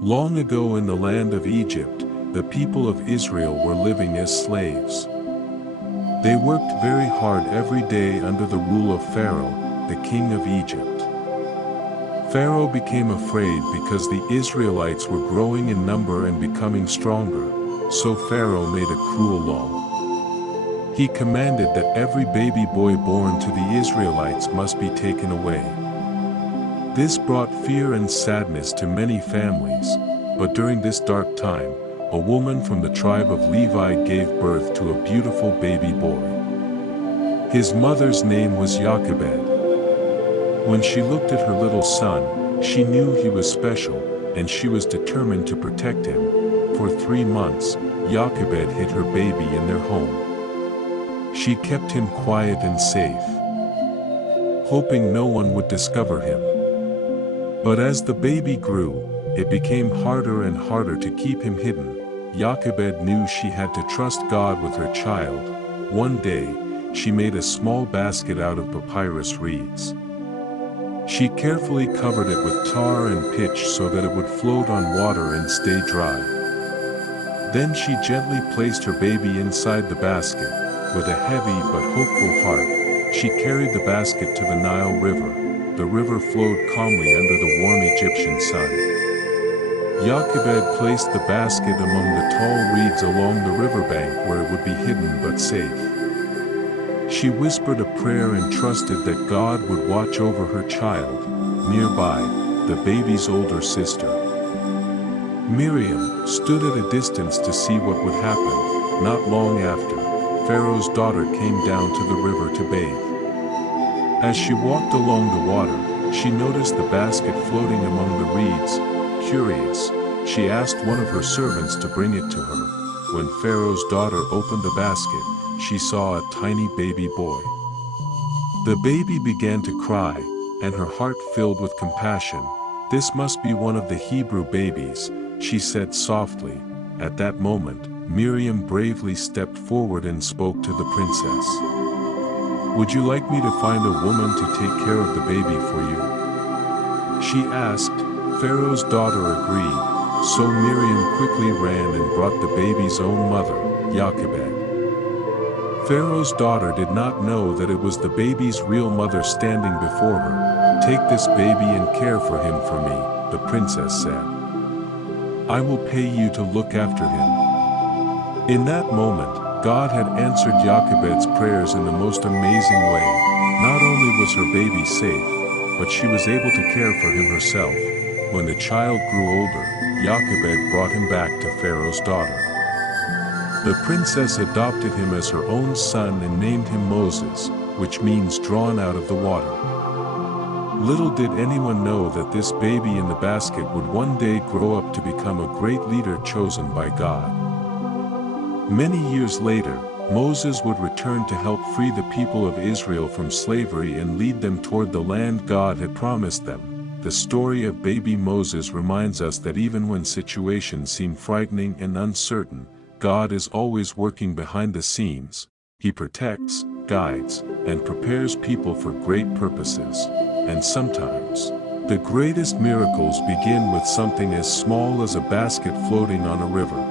Long ago in the land of Egypt, the people of Israel were living as slaves. They worked very hard every day under the rule of Pharaoh, the king of Egypt. Pharaoh became afraid because the Israelites were growing in number and becoming stronger, so Pharaoh made a cruel law. He commanded that every baby boy born to the Israelites must be taken away. This brought fear and sadness to many families, but during this dark time, a woman from the tribe of Levi gave birth to a beautiful baby boy. His mother's name was Jochebed. When she looked at her little son, she knew he was special, and she was determined to protect him. For 3 months, Jochebed hid her baby in their home. She kept him quiet and safe, hoping no one would discover him. But as the baby grew, it became harder and harder to keep him hidden. Jochebed knew she had to trust God with her child. One day, she made a small basket out of papyrus reeds. She carefully covered it with tar and pitch so that it would float on water and stay dry. Then she gently placed her baby inside the basket. With a heavy but hopeful heart, she carried the basket to the Nile River. The river flowed calmly under the warm Egyptian sun. Jochebed placed the basket among the tall reeds along the riverbank where it would be hidden but safe. She whispered a prayer and trusted that God would watch over her child. Nearby, the baby's older sister, Miriam, stood at a distance to see what would happen. Not long after, Pharaoh's daughter came down to the river to bathe. As she walked along the water, she noticed the basket floating among the reeds. Curious, she asked one of her servants to bring it to her. When Pharaoh's daughter opened the basket, she saw a tiny baby boy. The baby began to cry, and her heart filled with compassion. "This must be one of the Hebrew babies," she said softly. At that moment, Miriam bravely stepped forward and spoke to the princess. "Would you like me to find a woman to take care of the baby for you?" she asked. Pharaoh's daughter agreed, so Miriam quickly ran and brought the baby's own mother, Jochebed. Pharaoh's daughter did not know that it was the baby's real mother standing before her. "Take this baby and care for him for me," the princess said. "I will pay you to look after him." In that moment, God had answered Jochebed's prayers in the most amazing way. Not only was her baby safe, but she was able to care for him herself. When the child grew older, Jochebed brought him back to Pharaoh's daughter. The princess adopted him as her own son and named him Moses, which means drawn out of the water. Little did anyone know that this baby in the basket would one day grow up to become a great leader chosen by God. Many years later, Moses would return to help free the people of Israel from slavery and lead them toward the land God had promised them. The story of baby Moses reminds us that even when situations seem frightening and uncertain, God is always working behind the scenes. He protects, guides, and prepares people for great purposes. And sometimes, the greatest miracles begin with something as small as a basket floating on a river.